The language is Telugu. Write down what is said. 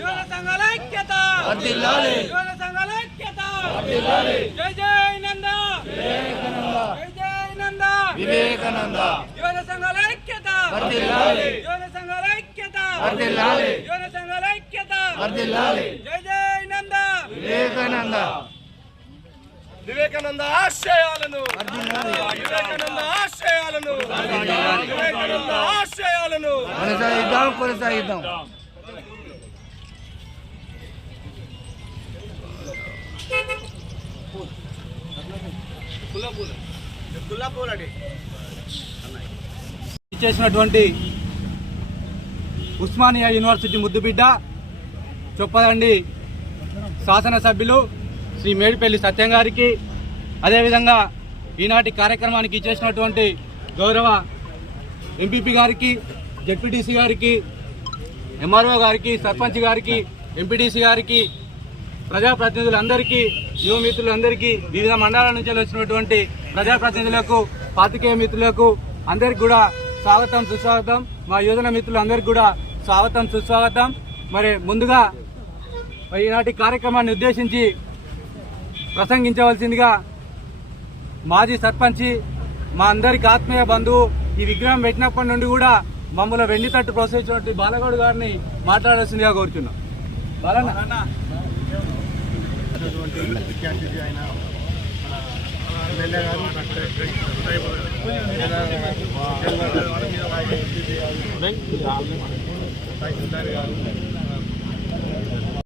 యువన సంఘాల ఐక్యత వర్ధిల్లాలి యువన సంఘాల ఐక్యత వర్ధిల్లాలి జై జై నంద జై జై నంద వివేకానంద యువన సంఘాల ఐక్యత వర్ధిల్లాలి యువన సంఘాల ఐక్యత వర్ధిల్లాలి యువన సంఘాల ఐక్యత వర్ధిల్లాలి జై జై నంద వివేకానంద వివేకానంద ఆశయాలను వివేకానంద ఆశయాలను వివేకానంద ఆశయాలను కొనసాగిద్దాం చేసినటువంటి ఉస్మానియా యూనివర్సిటీ ముద్దుబిడ్డ చొప్పదండి శాసనసభ్యులు శ్రీ మేడిపల్లి సత్యం గారికి, అదేవిధంగా ఈనాటి కార్యక్రమానికి ఇచ్చేసినటువంటి గౌరవ ఎంపీపీ గారికి, జెడ్పీటీసీ గారికి, ఎంఆర్ఓ గారికి, సర్పంచ్ గారికి, ఎంపీటీసీ గారికి, ప్రజాప్రతినిధులందరికీ, యువ మిత్రులందరికీ, వివిధ మండలాల నుంచి వచ్చినటువంటి ప్రజాప్రతినిధులకు, పాత్రికేయ మిత్రులకు అందరికి కూడా స్వాగతం సుస్వాగతం. మా యువజన మిత్రులందరికీ కూడా స్వాగతం సుస్వాగతం. మరి ముందుగా ఈనాటి కార్యక్రమాన్ని ఉద్దేశించి ప్రసంగించవలసిందిగా మాజీ సర్పంచి, మా అందరికి ఆత్మీయ బంధువు, ఈ విగ్రహం పెట్టినప్పటి నుండి కూడా మమ్మల్ని వెండి తట్టు ప్రోత్సహించినటువంటి బాలగౌడ్ గారిని మాట్లాడాల్సిందిగా కోరుతున్నాం. బాలన్న